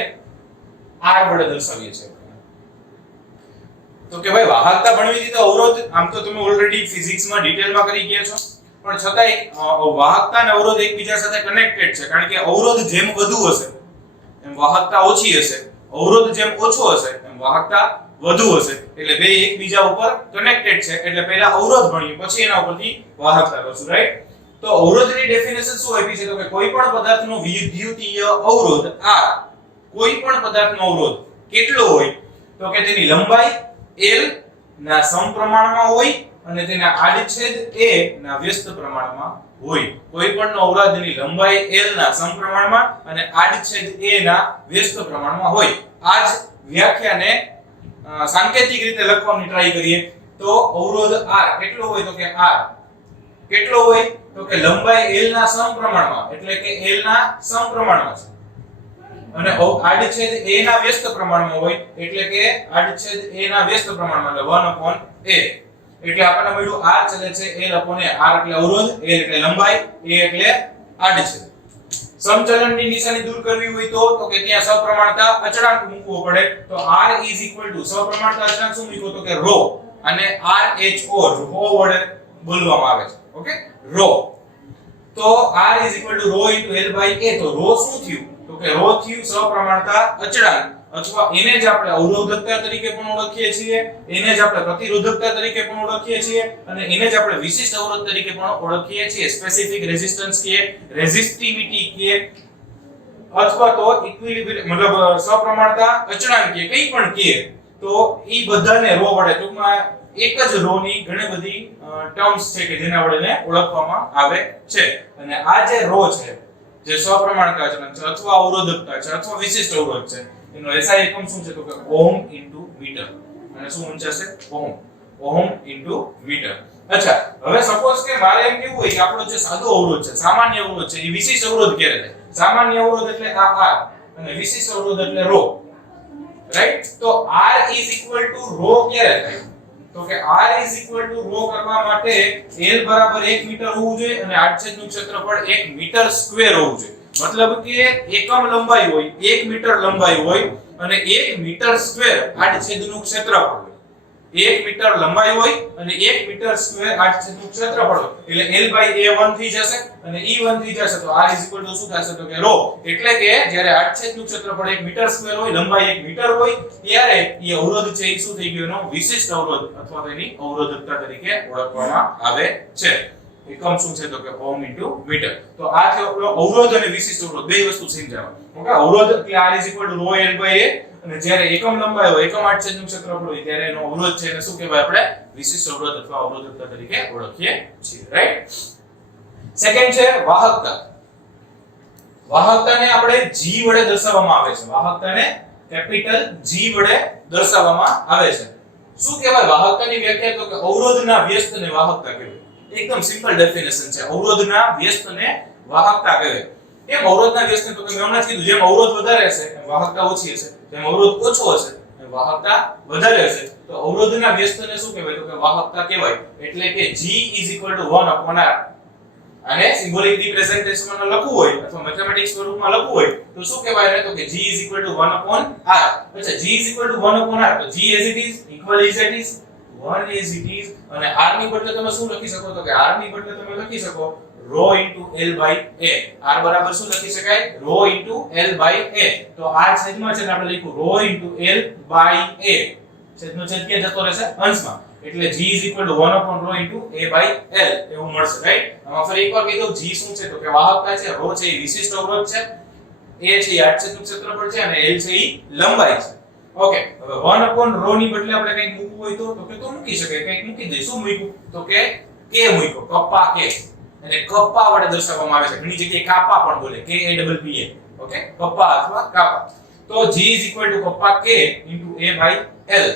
R વડે દર્શાવીએ છીએ. તો કે ભાઈ વાહકતા ભણવી હતી તો અવરોધ આમ તો તમે ઓલરેડી ફિઝિક્સમાં ડિટેલમાં કરી ગયા છો, પણ છતાંય વાહકતા અને અવરોધ એકબીજા સાથે કનેક્ટેડ છે કારણ કે અવરોધ જેમ વધુ હશે એમ વાહકતા ઓછી હશે, અવરોધ જેમ ઓછો હશે એમ વાહકતા વધુ હશે. એટલે બે એકબીજા ઉપર કનેક્ટેડ છે. એટલે પહેલા અવરોધ ભણીએ પછી એના ઉપરથી વાહકતા કરશું, રાઈટ? તો અવરોધની ડેફિનેશન શું આપી છે તો કે કોઈ પણ પદાર્થનો વિદ્યુતીય અવરોધ R, કોઈ પણ પદાર્થનો અવરોધ કેટલો હોય તો કે તેની લંબાઈ L ના સમપ્રમાણમાં હોય અને તેના આડછેદ A ના વ્યસ્ત પ્રમાણમાં હોય. કોઈ પણ અવરોધની લંબાઈ L ના સમપ્રમાણમાં અને આડછેદ A ના વ્યસ્ત પ્રમાણમાં હોય. આ જ વ્યાખ્યાને સાંકેતિક રીતે લખવાની ટ્રાય કરીએ તો અવરોધ R કેટલો હોય તો કે R કેટલો હોય તો કે લંબાઈ L ના સમપ્રમાણમાં એટલે કે L ના સમપ્રમાણમાં છે અને આડછેદ A ના વ્યસ્ત પ્રમાણમાં હોય એટલે કે આડછેદ A ના વ્યસ્ત પ્રમાણમાં એટલે 1/A. એટલે આપણને મળ્યું R ચલે છે L/A. R એટલે અવરોધ, L એટલે લંબાઈ, A એટલે આડછેદ. સમચલનની નિશાની દૂર કરવી હોય તો કે ત્યાં સપ્રમાણતા અચળાંક મૂકવો પડે. તો R સપ્રમાણતા અચળાંક શું મૂક્યો તો કે ρ અને RHO ρ વડે બોલવામાં આવે છે. ઓકે, ρ. તો R ρ/L/A. તો ρ શું થયું તો કે ρ થયું સપ્રમાણતા અચળાંક અથવા એને જ આપણે અવરોધકતા તરીકે પણ ઓળખીએ છીએ, એને જ આપણે પ્રતિરોધકતા તરીકે પણ ઓળખીએ છીએ અને એને જ આપણે વિશિષ્ટ અવરોધ તરીકે પણ ઓળખીએ છીએ. સ્પેસિફિક રેઝિસ્ટન્સ કહીએ, રેઝિસ્ટિવિટી કહીએ અથવા તો ઇક્વિલિબ્રિયમ મતલબ સપ્રમાણતા અચળાંક કહીએ, કંઈ પણ કહીએ તો ઈ બધાને ρ વડે, ટૂંકમાં એક જ ρ ની ઘણી બધી ટર્મ્સ છે કે જેના વડે એને ઓળખવામાં આવે છે. અને આ જે ρ છે જે સપ્રમાણતા અચળાંક છે અથવા અવરોધકતા છે અથવા વિશિષ્ટ અવરોધ છે એનો SI એકમ શું છે તો કે ઓહમ * મીટર. અને શું ઊંચાશે ઓહમ, ઓહમ * મીટર. અચ્છા, હવે સપોઝ કે મારે એમ કેવું હોય કે આપણો જે સાદો અવરોધ છે, સામાન્ય અવરોધ છે, એ વિશિષ્ટ અવરોધ ક્યારે થાય? સામાન્ય અવરોધ એટલે આ r અને વિશિષ્ટ અવરોધ એટલે ρ, રાઈટ? તો r ρ ક્યારે થાય? તો કે r ρ કરવા માટે l બરાબર 1 મીટર હોવું જોઈએ અને આડછેદનું ક્ષેત્રફળ 1 મીટર સ્ક્વેર હોવું જોઈએ. મતલબ કે એકમ લંબાઈ હોય 1 મીટર લંબાઈ હોય અને 1 મીટર સ્ક્વેર આડછેદનું ક્ષેત્રફળ હોય. 1 મીટર લંબાઈ હોય અને 1 મીટર સ્ક્વેર આડછેદનું ક્ષેત્રફળ હોય એટલે l/a 1 થઈ જશે અને e1 થઈ જશે. તો r શું થશે? તો કે ρ. એટલે કે જ્યારે આડછેદનું ક્ષેત્રફળ 1 મીટર સ્ક્વેર હોય, લંબાઈ 1 મીટર હોય, ત્યારે એ અવરોધ છે એ શું થઈ ગયો? એનો વિશિષ્ટ અવરોધ અથવા તો એની અવરોધકતા તરીકે ઓળખવામાં આવે છે. એકમ શું છે? તો કે ઓહમ * મીટર. તો આ છે આપણો અવરોધ અને વિશિષ્ટ અવરોધ, બે વસ્તુ સમજાવવા. ઓકે, અવરોધ એટલે r ρ l/a અને જ્યારે એકમ લંબાઈ હોય, એકમ આડછેદનું ક્ષેત્રફળ હોય, ત્યારે એનો અવરોધ છે એને શું કહેવાય? આપણે વિશિષ્ટ અવરોધ અથવા અવરોધકતા તરીકે ઓળખીએ છીએ, રાઈટ? સેકન્ડ છે વાહકતા. વાહકતાને આપણે g વડે દર્શાવવામાં આવે છે. વાહકતાને કેપિટલ G વડે દર્શાવવામાં આવે છે. શું કહેવાય વાહકતાની વ્યાખ્યા? તો કે અવરોધના વ્યસ્તને વાહકતા કહેવાય. એકદમ સિમ્પલ ડેફિનેશન છે. અવરોધના વ્યસ્તને વાહકતા કહેવાય. કેમ અવરોધના વ્યસ્તને? તો કે મેં હમણાં કીધું, જેમ અવરોધ વધારે હશે એમ વાહકતા ઓછી હશે, જેમ અવરોધ ઓછો હશે એમ વાહકતા વધારે હશે. તો અવરોધના વ્યસ્તને શું કહેવાય? તો કે વાહકતા કહેવાય. એટલે કે G = 1/r. આને સિમ્બોલિક રિપ્રેઝન્ટેશનમાં લખવું હોય અથવા મેથેમેટિક્સ સ્વરૂપમાં લખવું હોય તો શું કહેવાય? તો કે G = 1/r. અચ્છા, G = 1/r તો G as it is, equal as it is, 1 as it is, અને r ની બદલે તમે શું લખી શકો? તો કે r ની બદલે તમે લખી શકો ρ * l/a. r બરાબર શું લખી શકાય? ρ * l/a. તો r છેદમાં છે ને આપણે લખ્યું ρ * l/a. છેદનો છેદ ક્યાં જતો રહેશે? અંશમાં. એટલે G = 1/ρ * a/l એવું મળશે, રાઈટ? આમાં ફરી એકવાર કહી દઉં, G શું છે? તો કે વાહકતા છે, ρ છે એ વિશિષ્ટ અવરોધ છે, a છે એ આડછેદનું ક્ષેત્રફળ છે અને l છે એ લંબાઈ છે. ઓકે, હવે 1/ρ ની બદલે આપણે કંઈક મૂકવું હોય તો કે તો મૂકી શકાય. કંઈક મૂકી દે. શું મૂક્યું? તો કે k મૂક્યો, કપ્પા k. અને કપ્પા વડે દર્શાવવામાં આવે છે. ઘણી જગ્યાએ કાપા પણ બોલે, k a p a. Okay, kappa અથવા કાપા. તો G = કપ્પા k * a/l.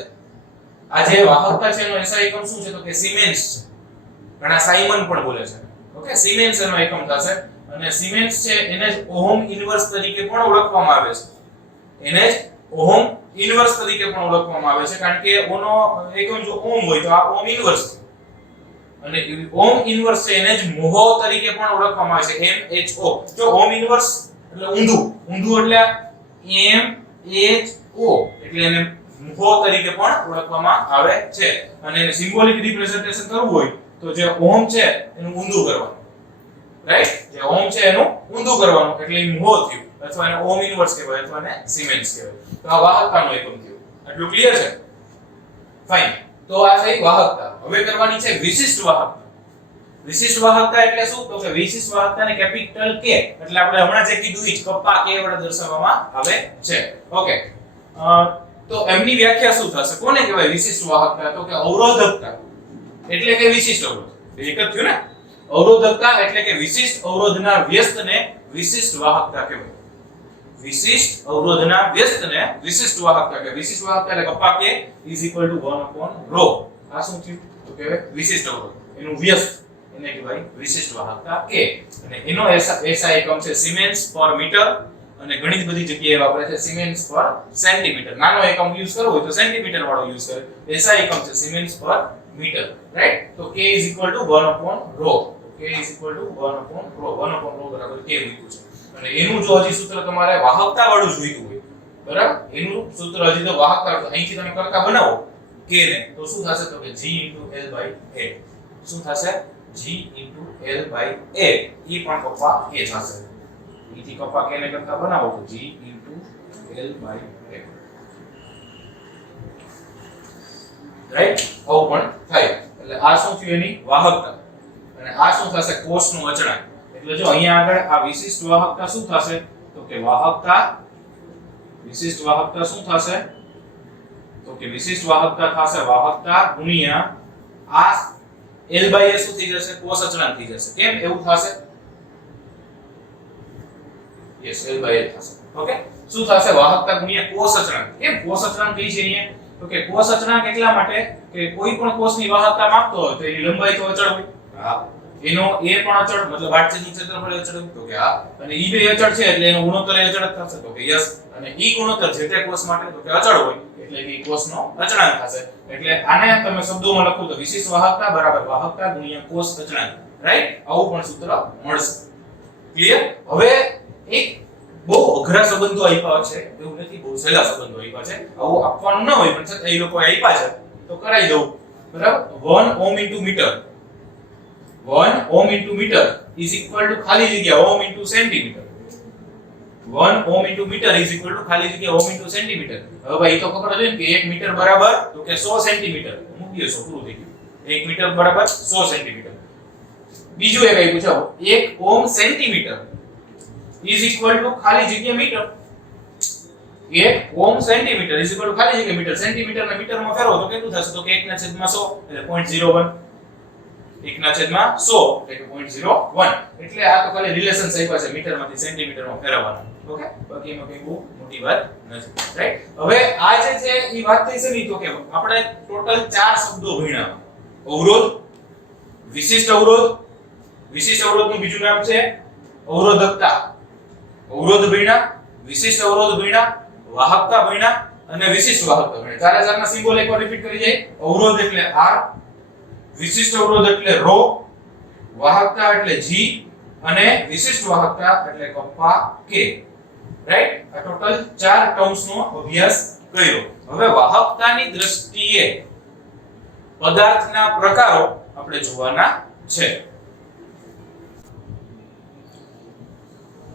આ જે વાહકતા છે એનો SI એકમ શું છે? તો કે સિમેન્સ છે. ઘણા સાયમન પણ બોલે છે. ઓકે, સિમેન્સ એનો એકમ થશે અને સિમેન્સ છે એને જ ઓહમ ઇન્વર્સ તરીકે પણ ઓળખવામાં આવે છે. એને જ ઓહમ ઇન્વર્સ તરીકે પણ ઓળખવામાં આવે છે, કારણ કે ઓનો એકમ જો ઓહમ હોય તો આ ઓહમ ઇન્વર્સ છે. અને ઓહમ ઇન્વર્સ છે એને જ મોહો તરીકે પણ ઓળખવામાં આવે છે. MHO. જો ઓહમ ઇન્વર્સ એટલે ઊંધું એટલે MHO એટલે એને મોહો તરીકે પણ ઓળખવામાં આવે છે. અને એને સિમ્બોલિક રિપ્રેઝન્ટેશન કરવું હોય તો જે ઓહમ છે એનું ઊંધું કરવાનું, રાઈટ? જે ઓહમ છે એનું ઊંધું કરવાનું એટલે એ મોહો થયું, અથવા એને ઓહમ ઇન્વર્સ કહેવાય અથવા એને સિમેન્સ કહેવાય. તો આ વાહકતાનો એકમ થયો. આટલું ક્લિયર છે? ફાઇન. તો આ થઈ વાહકતા. હવે કરવાની છે વિશિષ્ટ વાહકતા. વિશિષ્ટ વાહકતા એટલે શું? તો કે વિશિષ્ટ વાહકતાને કેપિટલ K એટલે આપણે હમણાં જે કીધું એ કપ્પા K વડે દર્શાવવામાં આવે છે. ઓકે, તો એમની વ્યાખ્યા શું થશે? કોને કહેવાય વિશિષ્ટ વાહકતા? તો કે અવરોધકતા એટલે કે વિશિષ્ટ અવરોધ. એક જ થયું ને? અવરોધકતા એટલે કે વિશિષ્ટ અવરોધના વ્યસ્તને વિશિષ્ટ વાહકતા કહેવાય. વિશિષ્ટ અવરોધના વ્યસ્તને વિશિષ્ટ વાહકતા કહેવાય. વિશિષ્ટ વાહકતા એટલે કપ્પા K = 1/ρ. આ શું થયું? તો કહેવાય વિશિષ્ટ અવરોધ. એનું વ્યસ્ત એને કહેવાય વિશિષ્ટ વાહકતા K. અને એનો SI એકમ છે સિમેન્સ પર મીટર અને ઘણી બધી જગ્યાએ વાપરે છે સિમેન્સ પર સેન્ટીમીટર. નાનો એકમ યુઝ કરવો હોય તો સેન્ટીમીટર વાળો યુઝ કરે. SI એકમ છે સિમેન્સ પર મીટર, રાઈટ? તો K = 1/ρ. K = 1/ρ. 1/ρ બરાબર K મૂક્યું છે. અને એનું જો હજી સૂત્ર તમારે વાહકતા વાળું જોઈતું હોય, બરાબર? એનું સૂત્ર હજી તો વાહકતા અહીંથી તમે કરતા બનાવો K ને તો શું થશે? તો કે G * l/a. શું થશે? G * l/a. ઈ પણ કપ્પા K થશે. ઈથી કપ્પા K ને કરતા બનાવો તો G * l/a. રાઈટ? આવું પણ થાય. એટલે આ શું થયું? એની વાહકતા. અને આ શું થશે? કોષનું અચળાંક. એટલે જો અહીંયા આગળ આ વિશિષ્ટ વાહકતા શું થશે? તો કે વાહકતા વિશિષ્ટ વાહકતા શું થશે? તો કે વિશિષ્ટ વાહકતા થશે વાહકતા ગુણ્યા આ l/a શું થઈ જશે? કોષ અચળાંક થઈ જશે. કેમ એવું થશે? યસ, l/a થશે. ઓકે, શું થશે? વાહકતા ગુણ્યા કોષ અચળાંક. કેમ કોષ અચળાંક થઈ છે અહીંયા? તો કે કોષ અચળાંક એટલા માટે કે કોઈ પણ કોષની વાહકતા માપતો હોય તો એની લંબાઈ તો અચળ હોય. હા. એનો a પણ અચળ મતલબ આડછેદનું ક્ષેત્રફળ અચળ હોય તો કે હા. અને ઈ બે અચળ છે એટલે એનો ગુણોત્તર અચળ જ થશે તો કે યસ. અને ઈ ગુણોત્તર છે તે કોષ માટે તો કે અચળ હોય એટલે કે કોષનો અચળાંક થશે. એટલે આને તમે શબ્દોમાં લખો તો વિશિષ્ટ વાહકતા બરાબર વાહકતા ગુણ્યા કોષ અચળાંક. રાઈટ? આવું પણ સૂત્ર મળશે. ક્લિયર? હવે એક બહુ અઘરા સંબંધો આપ્યા છે, એવું નથી, બહુ સહેલા સંબંધો આપ્યા છે. આવું આપવાનું ન હોય પણ છતાં એ લોકો આપ્યા છે તો કરાઈ દઉં. બરાબર? 1 ohm into metre 1 ohm into meter is equal to ખાલી જગ્યા ohm into centimeter. 1 ohm into meter is equal to ખાલી જગ્યા ohm into centimeter. હવે ભાઈ તો ખબર હતી ને કે 1 મીટર બરાબર તો કે 100 સેન્ટીમીટર. મૂકી દેશો, પૂરું થઈ ગયું. 1 મીટર બરાબર 100 સેન્ટીમીટર. બીજું એક આપ્યું છે 1 ohm centimetre is equal to ખાલી જગ્યા metre. 1 ohm centimetre is equal to ખાલી જગ્યા મીટર. સેન્ટીમીટર ને મીટરમાં ફેરવો તો કેટલું થશે તો કે 1/100 એટલે 0.01 1/100 એટલે 0.01. એટલે આ તો ખાલી રિલેશન્સ આપ્યા છે મીટરમાંથી સેન્ટીમીટરમાં ફેરવવાના. ઓકે, બાકી એમાં કઈ બહુ મોટી વાત નથી. રાઈટ? હવે આ જે છે ઈ વાત થઈ છે ની તો કે આપણે ટોટલ 4 શબ્દો ભણ્યા. અવરોધ, વિશિષ્ટ અવરોધ, વિશિષ્ટ અવરોધનું બીજું નામ છે અવરોધકતા. અવરોધ ભણ્યા, વિશિષ્ટ અવરોધ ભણ્યા, વાહકતા ભણ્યા અને વિશિષ્ટ વાહકતા ભણ્યા. ચારે ચારના સિમ્બોલ એકવાર રિપીટ કરી જાય. અવરોધ એટલે R, વિશિષ્ટ અવરોધ એટલે ρ, વાહકતા એટલે G અને વિશિષ્ટ વાહકતા એટલે કપ્પા K. રાઈટ? આ ટોટલ 4 ટર્મ્સ નો અભ્યાસ કર્યો. હવે વાહકતાની દ્રષ્ટિએ પદાર્થના પ્રકારો આપણે જોવાના છે.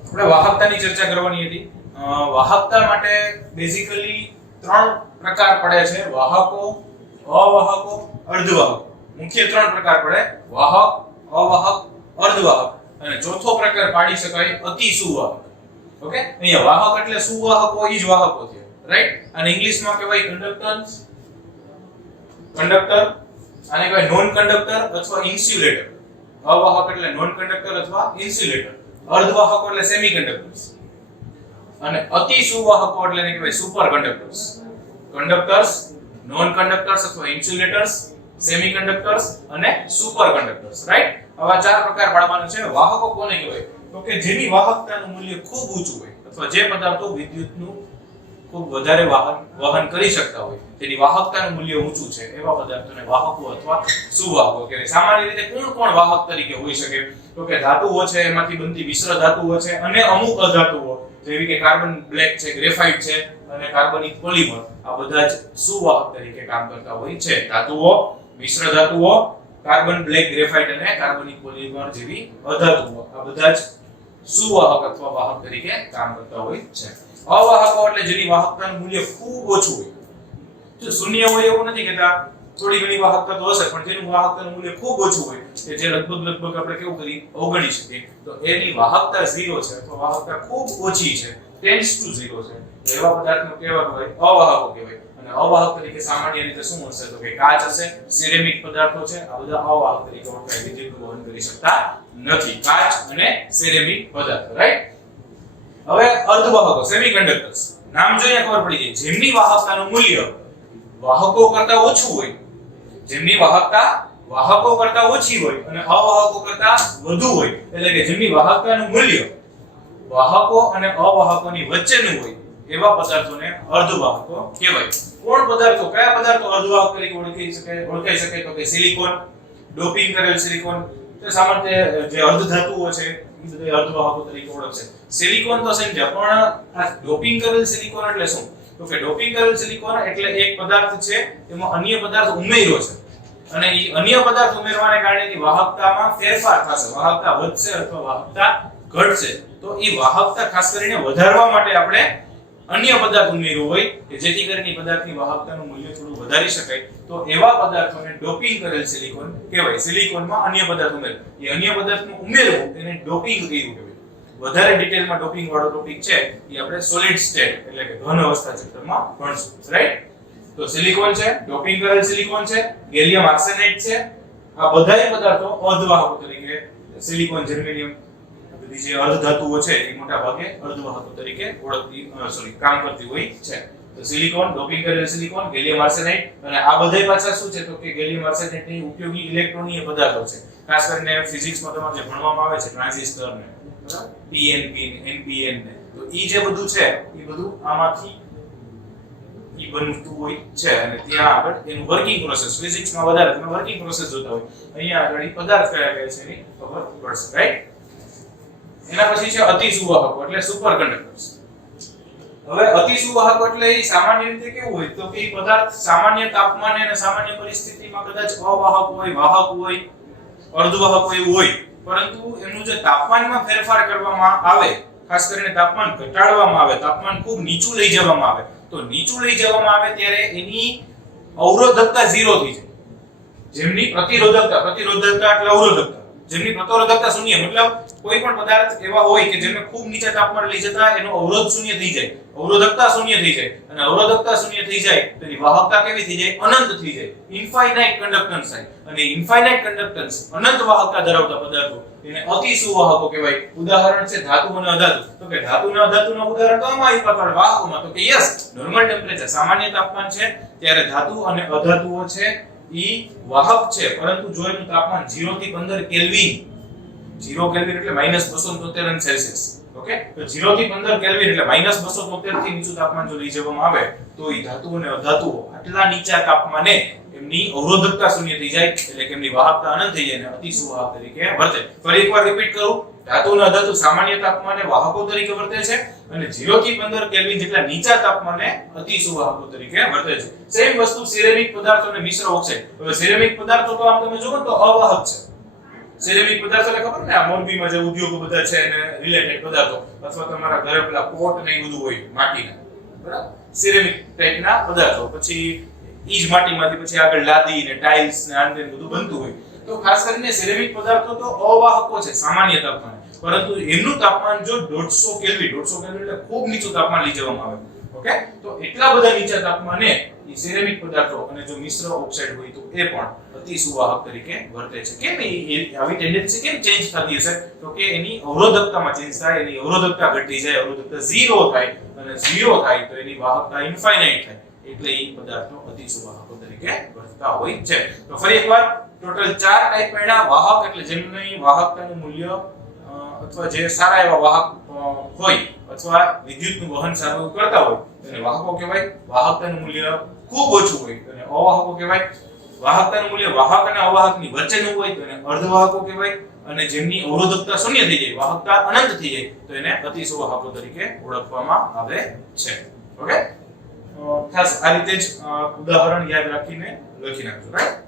આપણે વાહકતાની ચર્ચા કરવાની હતી. વાહકતા માટે બેઝિકલી 3 પ્રકાર પડે છે: વાહકો, અવાહકો, અર્ધવાહકો. મુખ્ય 3 પ્રકાર પડે: વાહક, અવાહક, અર્ધવાહક. અને ચોથો પ્રકાર પાડી શકાય અતિ સુવાહક. ઓકે, અહીંયા વાહક એટલે સુવાહકો ઈ જ વાહકો છે. રાઈટ? અને ઇંગ્લિશમાં કહેવાય કંડક્ટન્સ, કંડક્ટર. આને કહેવાય નોન કંડક્ટર અથવા ઇન્સ્યુલેટર. અવાહક એટલે નોન કંડક્ટર અથવા ઇન્સ્યુલેટર. અર્ધવાહકો એટલે સેમી કંડક્ટર્સ. અને અતિ સુવાહકો એટલે એને કહેવાય super conductors. Conductors, non conductors અથવા ઇન્સ્યુલેટર્સ, સેમી કંડક્ટર્સ અને સુપર કંડક્ટર્સ. રાઈટ? આવા 4 પ્રકાર પાડવાના છે. વાહકો કોને કહેવાય તો કે જેની વાહકતાનું મૂલ્ય ખૂબ ઊંચું હોય અથવા જે પદાર્થો વિદ્યુતનું ખૂબ વધારે વહન કરી શકતા હોય, તેની વાહકતાનું મૂલ્ય ઊંચું છે, એવા પદાર્થોને વાહકો અથવા સુવાહકો કહેવાય. સામાન્ય રીતે કોણ વાહક તરીકે હોઈ શકે તો કે ધાતુઓ છે, એમાંથી બનતી મિશ્ર ધાતુઓ છે અને અમુક અધાતુઓ જેવી કે કાર્બન બ્લેક છે, ગ્રેફાઇટ છે અને કાર્બનિક પોલિમર. આ બધા જ સુવાહક તરીકે કામ કરતા હોય છે. ધાતુઓ, મિશ્ર ધાતુઓ, કાર્બન બ્લેક, ગ્રેફાઇટ અને કાર્બનિક પોલિમર જેવી અધાતુઓ, આ બધા જ સુવાહક અથવા વાહક તરીકે કામ કરતા હોય છે. અવાહકો એટલે જેની વાહકતાનું મૂલ્ય ખૂબ ઓછું હોય. જો શૂન્ય હોય એવું નથી કહેતા, થોડી ઘણી વાહકતા તો હશે, પણ જેનું વાહકતાનું મૂલ્ય ખૂબ ઓછું હોય કે જે લગભગ આપણે કેવું કરી અવગણી શકીએ, તો એની વાહકતા 0 છે અથવા વાહકતા ખૂબ ઓછી છે, ટેન્ડ્સ ટુ 0 છે, એવા પદાર્થનો કહેવાય અવાહકો કહેવાય. અને અવાહક તરીકે સામાન્ય રીતે શું હશે તો કે કાચ હશે, સિરેમિક પદાર્થો છે, આ બધા અવાહક તરીકે ઓળખાય, વિદ્યુતનું વહન કરી શકતા નથી. કાચ અને સિરેમિક પદાર્થો. રાઈટ? હવે અર્ધવાહકો, સેમીકન્ડક્ટર્સ. નામ જોઈને ખબર પડી જાય જેમની વાહકતાનું મૂલ્ય વાહકો કરતા ઓછું હોય, જેમની વાહકતા વાહકો કરતા ઓછી હોય અને અવાહકો કરતા વધુ હોય, એટલે કે જેમની વાહકતાનું મૂલ્ય વાહકો અને અવાહકોની વચ્ચેનું હોય, એવા પદાર્થોને અર્ધવાહકો કહેવાય. કોણ પદાર્થો, કયા પદાર્થો અર્ધવાહક તરીકે ઓળખાઈ શકે તો કે સિલિકોન, ડોપિંગ કરેલ સિલિકોન. તો સામાન્ય જે અર્ધધાતુઓ છે એ બધા અર્ધવાહકો તરીકે ઓળખશે. સિલિકોન તો સમજ્યા, પણ આ ડોપિંગ કરેલ સિલિકોન એટલે શું તો કે ડોપિંગ કરેલ સિલિકોન એટલે એક પદાર્થ છે એમાં અન્ય પદાર્થ ઉમેર્યો છે અને એ અન્ય પદાર્થ ઉમેરવાને કારણે એની વાહકતામાં ફેરફાર થશે, વાહકતા વધશે અથવા વાહકતા ઘટશે. તો એ વાહકતા ખાસ કરીને વધારવા માટે આપણે અન્ય પદાર્થ ઉમેર્યો હોય કે જેથી કરીને પદાર્થની વાહકતાનું મૂલ્ય થોડું વધારી શકાય, તો એવા પદાર્થોને ડોપિંગ કરેલ સિલિકોન કહેવાય. સિલિકોનમાં અન્ય પદાર્થ ઉમેરો, એ અન્ય પદાર્થનું ઉમેરવું એને ડોપિંગ કર્યું કહેવાય. વધારે ડિટેલમાં ડોપિંગ વાળો ટોપિક છે એ આપણે સોલિડ સ્ટેટ એટલે કે ઘન અવસ્થા ચેપ્ટરમાં ભણશું. રાઈટ? તો સિલિકોન છે, ડોપિંગ કરેલ સિલિકોન છે, ગેલિયમ આર્સેનાઇડ છે, આ બધાય પદાર્થો અર્ધવાહકો તરીકે, સિલિકોન, જર્મેનિયમ, બધી જે અર્ધધાતુઓ છે એ મોટા ભાગે અર્ધવાહકો તરીકે કામ કરતી હોય છે. તો સિલિકોન, ડોપિંગ કરેલ સિલિકોન, ગેલિયમ આર્સેનાઇડ અને આ બધાય પાછા શું છે તો કે ગેલિયમ આર્સેનાઇડની ઉપયોગી ઇલેક્ટ્રોનીય પદાર્થો છે. ખાસ કરીને ફિઝિક્સમાં તમારે જે ભણવામાં આવે છે ટ્રાન્ઝિસ્ટર ને બરાબર પીએનપી ને એનપીએન ને તો ઈ જે બધું છે ઈ બધું આમાંથી ઈ બનતું હોય છે અને ત્યાં આગળ એનું વર્કિંગ પ્રોસેસ ફિઝિક્સમાં વધારે તમે વર્કિંગ પ્રોસેસ જોતા હોય અહીંયા આગળ ઈ પદાર્થ કયા કયા છે એની ખબર પડશે રાઈટ. એના પછી છે અતિસુવાહકો એટલે સુપર કંડક્ટર્સ. હવે અતિસુવાહકો એટલે ઈ સામાન્ય રીતે કેવું હોય તો કે ઈ પદાર્થ સામાન્ય તાપમાને અને સામાન્ય પરિસ્થિતિમાં કદાચ અવાહક હોય, વાહક હોય, અર્ધવાહક હોય એવું હોય પરંતુ એનું જે તાપમાનમાં ફેરફાર કરવામાં આવે ખાસ કરીને તાપમાન ઘટાડવામાં આવે, તાપમાન ખૂબ નીચું લઈ જવામાં આવે તો નીચું લઈ જવામાં આવે ત્યારે એની અવરોધકતા 0 થઈ જાય. જેમની પ્રતિરોધકતા એટલે અવરોધકતા, જેમની પ્રતિરોધકતા શૂન્ય મતલબ કોઈ પણ પદાર્થ એવા હોય કે જેને ખૂબ નીચા તાપમાને લઈ જતા એનો અવરોધ શૂન્ય થઈ જાય, અવરોધકતા શૂન્ય થઈ જાય અને અવરોધકતા શૂન્ય થઈ જાય તો એની વાહકતા કેવી થઈ જાય? અનંત થઈ જાય, ઇન્ફાઇનાઇટ કન્ડક્ટન્સ થાય અને ઇન્ફાઇનાઇટ કન્ડક્ટન્સ અનંત વાહકતા ધરાવતા પદાર્થો એને અતિસુવાહકો કહેવાય. ઉદાહરણ છે ધાતુ અને અધાતુ. તો કે ધાતુ અને અધાતુનું ઉદાહરણ તો આમાં આપ્યા પણ વાહકોમાં તો કે યસ નોર્મલ ટેમ્પરેચર સામાન્ય તાપમાન છે ત્યારે ધાતુ અને અધાતુઓ છે ઈ વાહક છે પરંતુ જો એનું તાપમાન 0 થી 15 કેલ્વિન, 0 કેલ્વિન એટલે -273 અંશ સેલ્સિયસ, ઓકે તો 0 થી 15 કેલ્વિન એટલે -273 થી નીચું તાપમાન જો લઈ જવામાં આવે તો ઈ ધાતુ અને અધાતુઓ આટલા નીચા તાપમાને એમની અવરોધકતા શૂન્ય થઈ જાય એટલે કે એમની વાહકતા અનંત થઈ જાય અને અતિસુવાહક તરીકે વર્તે. ફરી એકવાર રિપીટ કરું, ધાતુ અને અધાતુ સામાન્ય તાપમાને વાહકો તરીકે વર્તે છે અને 0 થી 15 કેલ્વિન જેટલા નીચા તાપમાને અતિસુવાહકો તરીકે વર્તે છે. સેમ વસ્તુ સિરેમિક પદાર્થો અને મિશ્ર ઓક્સાઇડ. હવે સિરેમિક પદાર્થો તો આમ તમે જોવો તો અવાહક છે. સિરેમિક પદાર્થો એટલે ખબર ને આ મોરબીમાં જે ઉદ્યોગો બધા છે એને રિલેટેડ પદાર્થો અથવા તમારા ઘરે પેલા પોટ ને એ બધું હોય માટીના બરાબર સિરેમિક ટાઈપના પદાર્થો પછી ઈજ માટીમાંથી પછી આગળ લાદી ને ટાઇલ્સ ને આને બધું બનતું હોય તો ખાસ કરીને સિરેમિક પદાર્થો તો અવાહકો છે સામાન્ય તાપમાને પરંતુ એનું તાપમાન જો 150 કેલ્વિન એટલે ખૂબ નીચું તાપમાન લઈ જવામાં આવે ઓકે તો એટલા બધા નીચા તાપમાને ઈ સિરેમિક પદાર્થો અને જો મિશ્ર ઓક્સાઇડ હોય તો એ પણ અતિસુવાહક તરીકે વર્તે છે. કેમ આવી ટેન્ડન્સી કેમ ચેન્જ થતી હશે તો કે એની અવરોધકતામાં ચેન્જ થાય, એની અવરોધકતા ઘટી જાય, અવરોધકતા 0 થાય અને 0 થાય તો એની વાહકતા ઇન્ફાઇનાઇટ થાય એટલે ઈ પદાર્થો અતિસુવાહકો તરીકે વર્તતા હોય છે. તો ફરી એકવાર ટોટલ 4 ટાઈપ પડ્યા. વાહક એટલે જેમની વાહકતાનું મૂલ્ય અથવા જે સારા એવા વાહક હોય અથવા વિદ્યુતનું વહન સારું કરતા હોય તેને વાહકો કહેવાય. વાહકતાનું મૂલ્ય ખૂબ ઓછું હોય તેને અવાહકો કહેવાય. વાહકતાનું મૂલ્ય વાહક અને અવાહકની વચ્ચેનું હોય તો એને અર્ધવાહકો કહેવાય અને જેમની અવરોધકતા શૂન્ય થઈ જાય, વાહકતા અનંત થઈ જાય તો એને અતિસુવાહકો તરીકે ઓળખવામાં આવે છે. ઓકે ખાસ આ રીતે જ ઉદાહરણ યાદ રાખીને લખી નાખજો રાઈટ.